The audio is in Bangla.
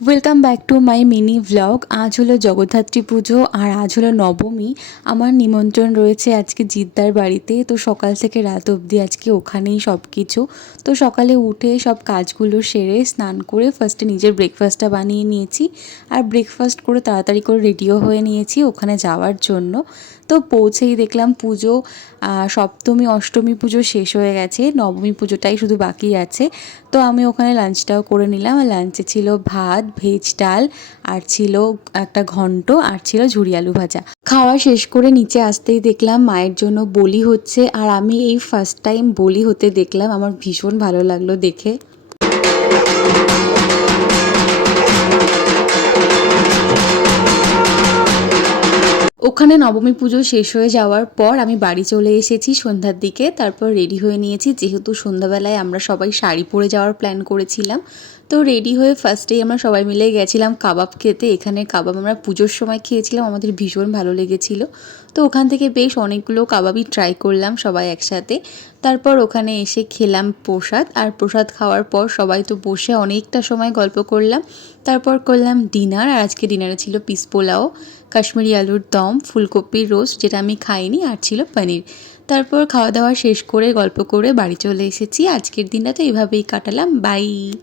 Welcome back to my mini vlog. আজ হলো জগদ্ধাত্রী পুজো আর আজ হলো নবমী। আমার নিমন্ত্রণ রয়েছে আজকে জিদ্দার বাড়িতে, তো সকাল থেকে রাত অবধি আজকে ওখানেই সব কিছু। তো সকালে উঠে সব কাজগুলো সেরে স্নান করে ফার্স্টে নিজের ব্রেকফাস্টটা বানিয়ে নিয়েছি, আর ব্রেকফাস্ট করে তাড়াতাড়ি করে রেডিও হয়ে নিয়েছি ওখানে যাওয়ার জন্য। তো পৌঁছেই দেখলাম পুজো, সপ্তমী অষ্টমী পুজো শেষ হয়ে গেছে, নবমী পুজোটাই শুধু বাকি আছে। তো আমি ওখানে লাঞ্চটাও করে নিলাম, আর লাঞ্চে ছিল ভাত, ভেজ ডাল, আর ছিল একটা ঘন্ট, আর ছিল ঝুরি আলু ভাজা। খাওয়া শেষ করে নিচে আসতেই দেখলাম মায়ের জন্য বলি হচ্ছে, আর আমি এই ফার্স্ট টাইম বলি হতে দেখলাম, আমার ভীষণ ভালো লাগলো দেখে। ওখানে নবমী পুজো শেষ হয়ে যাওয়ার পর আমি বাড়ি চলে এসেছি সন্ধ্যার দিকে। তারপর রেডি হয়ে নিয়েছি, যেহেতু সন্ধ্যাবেলায় আমরা সবাই শাড়ি পরে যাওয়ার প্ল্যান করেছিলাম। তো রেডি হয়ে ফার্স্টেই আমরা সবাই মিলে গেছিলাম কাবাব খেতে। এখানে কাবাব আমরা পুজোর সময় খেয়েছিলাম, আমাদের ভীষণ ভালো লেগেছিল। তো ওখান থেকে বেশ অনেকগুলো কাবাবই ট্রাই করলাম সবাই একসাথে। তারপর ওখানে এসে খেলাম প্রসাদ, আর প্রসাদ খাওয়ার পর সবাই তো বসে অনেকটা সময় গল্প করলাম। তারপর করলাম ডিনার, আর আজকে ডিনারে ছিল পিস পোলাও, কাশ্মীরি আলুর দম, ফুলকপির রোস্ট যেটা আমি খাইনি, আর ছিল পনির। তারপর খাওয়া দাওয়া শেষ করে গল্প করে বাড়ি চলে এসেছি। আজকের দিনটা তো এইভাবেই কাটালাম। বাই।